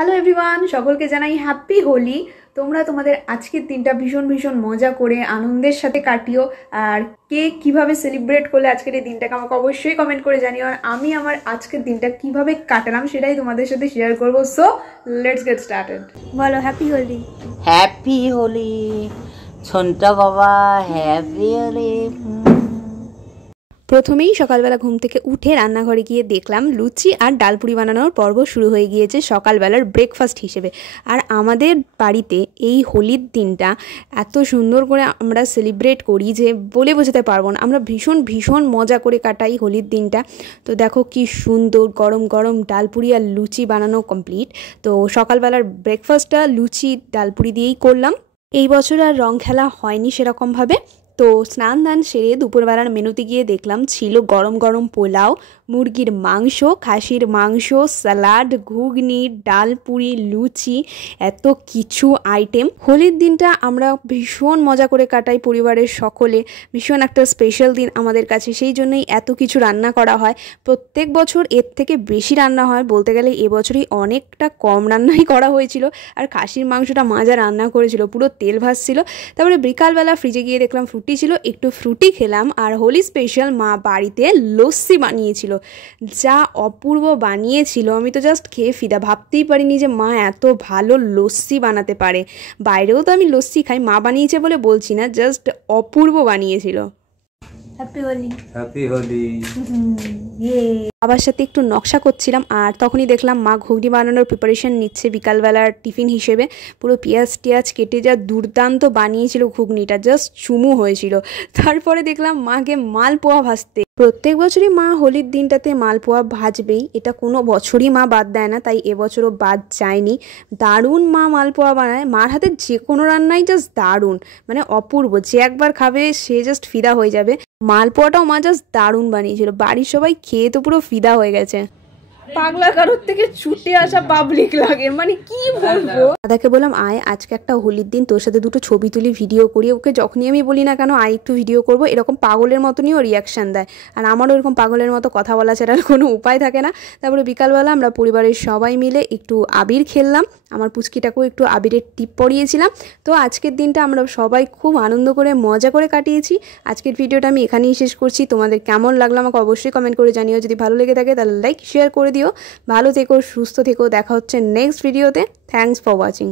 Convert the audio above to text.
Hello everyone, সকলকে জানাই happy Holi. তোমরা তোমাদের আজকের দিনটা ভীষণ ভীষণ মজা করে আনন্দের সাথে কাটিও। আর কে কিভাবে সেলিব্রেট করলে আজকের এই দিনটাকে আমাকে অবশ্যই কমেন্ট করে জানিও। আর আমি আমার আজকের দিনটা কিভাবে কাটালাম সেটাই তোমাদের সাথে শেয়ার করবো। So let's get started. বলো হ্যাপি হোলি। হ্যাপি হোলি ছোনটা বাবা, হ্যাপি হোলি। প্রথমেই সকালবেলা ঘুম থেকে উঠে রান্নাঘরে গিয়ে দেখলাম লুচি আর ডালপুরি বানানোর পর্ব শুরু হয়ে গিয়েছে সকালবেলার ব্রেকফাস্ট হিসেবে। আর আমাদের বাড়িতে এই হোলির দিনটা এত সুন্দর করে আমরা সেলিব্রেট করি যে বলে বোঝাতে পারবো না। আমরা ভীষণ ভীষণ মজা করে কাটাই হোলির দিনটা। তো দেখো কি সুন্দর গরম গরম ডালপুরি আর লুচি বানানো কমপ্লিট। তো সকালবেলার ব্রেকফাস্টটা লুচি ডালপুরি দিয়েই করলাম। এই বছর আর রং খেলা হয়নি সেরকমভাবে। তো স্নান দান সেরে দুপুরবেলার মেনুতে গিয়ে দেখলাম ছিল গরম গরম পোলাও, মুরগির মাংস, খাসির মাংস, স্যালাড, ঘুগনি, ডালপুরি, লুচি, এত কিছু আইটেম। হোলির দিনটা আমরা ভীষণ মজা করে কাটাই পরিবারের সকলে। ভীষণ একটা স্পেশাল দিন আমাদের কাছে, সেই জন্যই এত কিছু রান্না করা হয়। প্রত্যেক বছর এর থেকে বেশি রান্না হয়, বলতে গেলে এবছরই অনেকটা কম রান্নাই করা হয়েছিল। আর খাসির মাংসটা মা যা রান্না করেছিল, পুরো তেল ভাসছিল। তারপরে বিকালবেলা ফ্রিজে গিয়ে দেখলাম ফ্রুটি ছিল, একটু ফ্রুটি খেলাম। আর হোলি স্পেশাল মা বাড়িতে লস্যি বানিয়েছিল, যা অপূর্ব বানিয়েছিল। আমি তো জাস্ট খেয়ে ফিদা, ভাবতেই পারিনি যে মা এত ভালো লস্যি বানাতে পারে। বাইরেও তো আমি লস্যি খাই, মা বানিয়েছে বলে বলছি না, জাস্ট অপূর্ব বানিয়েছিল। হ্যাপি হোলি। হ্যাপি হোলি। বাবার সাথে একটু নকশা করছিলাম আর তখনই দেখলাম মা ঘুগনি বানানোর প্রিপারেশন নিচ্ছে বিকালবেলার টিফিন হিসেবে। পুরো পেঁয়াজ টিয়াজ কেটে যা দুর্দান্ত বানিয়েছিল ঘুগনিটা, জাস্ট চুমু হয়েছিল। তারপরে দেখলাম মাকে মালপোয়া ভাজতে। প্রত্যেক বছরই মা হোলির দিনটাতে মালপোয়া ভাজবেই, এটা কোনো বছরই মা বাদ দেয় না, তাই এবছরও বাদ যায়নি। দারুণ মা মালপোয়া বানায়, মার হাতের যে কোনো রান্নাই জাস্ট দারুণ, মানে অপূর্ব। যে একবার খাবে সে জাস্ট ফিদা হয়ে যাবে। মালপোয়াটাও মা জাস্ট দারুণ বানিয়েছিল, বাড়ির সবাই খেয়ে তো পুরো ফিদা হয়ে গেছে। পাগলা কারোর থেকে ছুটে আসা পাবলিক লাগে, মানে কি বলবো। দাদাকে বললাম আয় আজকে একটা হোলির দিন তোর সাথে দুটো ছবি তুলি, ভিডিও করি। ওকে যখনই আমি বলি না কেন আয় একটু ভিডিও করবো, এরকম পাগলের মতনই ও রিয়াকশান দেয়। আর আমারও এরকম পাগলের মতো কথা বলা ছাড়া কোনো উপায় থাকে না। তারপরে বিকালবেলা আমরা পরিবারের সবাই মিলে একটু আবির খেললাম। আমার পুচকিটাকেও একটু আবিরের টিপ পরিয়েছিলাম। তো আজকের দিনটা আমরা সবাই খুব আনন্দ করে মজা করে কাটিয়েছি। আজকের ভিডিওটা আমি এখানেই শেষ করছি। তোমাদের কেমন লাগলো আমাকে অবশ্যই কমেন্ট করে জানিও। যদি ভালো লেগে থাকে তাহলে লাইক শেয়ার করে দিও। ভালো থেকো, সুস্থ থেকো, দেখা হচ্ছে নেক্সট ভিডিওতে। Thanks for watching.